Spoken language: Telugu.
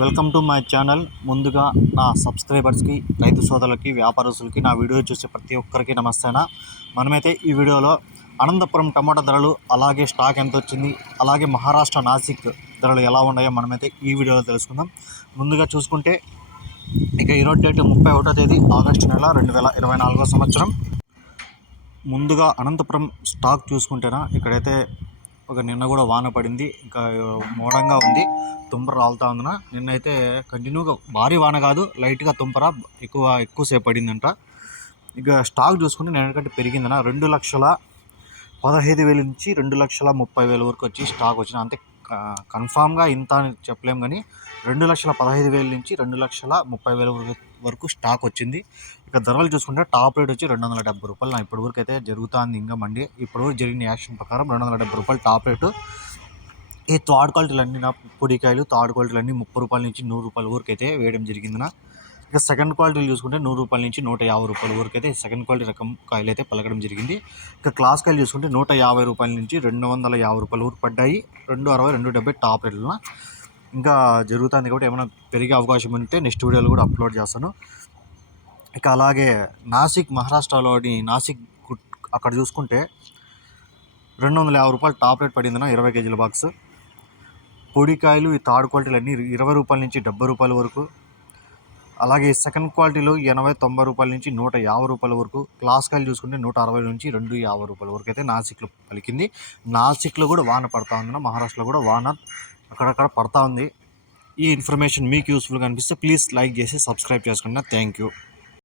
Welcome to my channel. ముందుగా నా సబ్స్క్రైబర్స్కి రైతు సోదరులకి వ్యాపారస్తులకి నా వీడియో చూసే ప్రతి ఒక్కరికి నమస్తేనా? మనమైతే ఈ వీడియోలో అనంతపురం టమాటా ధరలు అలాగే స్టాక్ ఎంత వచ్చింది అలాగే మహారాష్ట్ర నాసిక్ ధరలు ఎలా ఉన్నాయో మనమైతే ఈ వీడియోలో తెలుసుకుందాం. ముందుగా చూసుకుంటే ఇక ఈరోజు డేట్ ముప్పై ఒకటో తేదీ ఆగస్టు నెల రెండు వేల ఇరవై నాలుగో సంవత్సరం. ముందుగా అనంతపురం స్టాక్ చూసుకుంటేనా ఇక్కడైతే ఒక నిన్న కూడా వాన పడింది ఇంకా మోడంగా ఉంది తుంపర రాలుతా ఉందిన నిన్నైతే కంటిన్యూగా భారీ వాన కాదు లైట్గా తుంపర ఎక్కువ ఎక్కువసేపు పడిందంట. ఇక స్టాక్ చూసుకుంటే నిన్నటికంటే పెరిగిందన రెండు లక్షల పదహైదు వేల నుంచి రెండు లక్షల ముప్పై వేల వరకు వచ్చి స్టాక్ వచ్చిన అంతే కన్ఫామ్గా ఇంత అని చెప్పలేం కానీ రెండు లక్షల పదహైదు వేల నుంచి రెండు లక్షల ముప్పై వేల వరకు స్టాక్ వచ్చింది. ఇక ధరలు చూసుకుంటే టాప్ రేట్ వచ్చి రెండు వందల డెబ్బై రూపాయలు. నా ఇప్పటి వరకు అయితే జరుగుతుంది ఇంకా మండి. ఇప్పుడు వరకు జరిగిన యాక్షన్ ప్రకారం రెండు వందల డెబ్బై రూపాయలు టాప్ రేటు. ఈ థర్డ్ క్వాలిటీలు అన్ని నా పొడికాయలు థర్డ్ క్వాలిటీలు అన్ని ముప్పై రూపాయల నుంచి నూరు రూపాయల వరకు అయితే వేయడం జరిగిందినా ఇక సెకండ్ క్వాలిటీలు చూసుకుంటే నూరు రూపాయల నుంచి నూట యాభై రూపాయల వరకు అయితే సెకండ్ క్వాలిటీ రకం కాయలు అయితే పలకడం జరిగింది. ఇక క్లాస్ కాయలు చూసుకుంటే నూట యాభై రూపాయల నుంచి రెండు వందల యాభై రూపాయల వరకు పడ్డాయి. రెండు అరవై రెండు డెబ్బై టాప్ రేట్ల ఇంకా జరుగుతుంది కాబట్టి ఏమైనా పెరిగే అవకాశం ఉంటే నెక్స్ట్ వీడియోలో కూడా అప్లోడ్ చేస్తాను. ఇక అలాగే నాసిక్ మహారాష్ట్రలోని నాసిక్ అక్కడ చూసుకుంటే రెండు వందల యాభై రూపాయలు టాప్ రేట్ పడిందన్న ఇరవై కేజీల బాక్స్. పొడికాయలు ఈ థర్డ్ క్వాలిటీలు అన్నీ ఇరవై రూపాయల నుంచి డెబ్బై రూపాయల వరకు. అలాగే సెకండ్ క్వాలిటీలో ఎనభై తొంభై రూపాయల నుంచి నూట యాభై రూపాయల వరకు క్లాస్ చూసుకుంటే నూట అరవై నుంచి రెండు యాభై రూపాయల వరకు అయితే నాసిక్లో పలికింది. నాసిక్లో కూడా వాన పడతా ఉంది మహారాష్ట్రలో కూడా వాన అక్కడక్కడ పడతా ఉంది. ఈ ఇన్ఫర్మేషన్ మీకు యూస్ఫుల్గా అనిపిస్తే ప్లీజ్ లైక్ చేసి సబ్స్క్రైబ్ చేసుకోండి థ్యాంక్ యూ.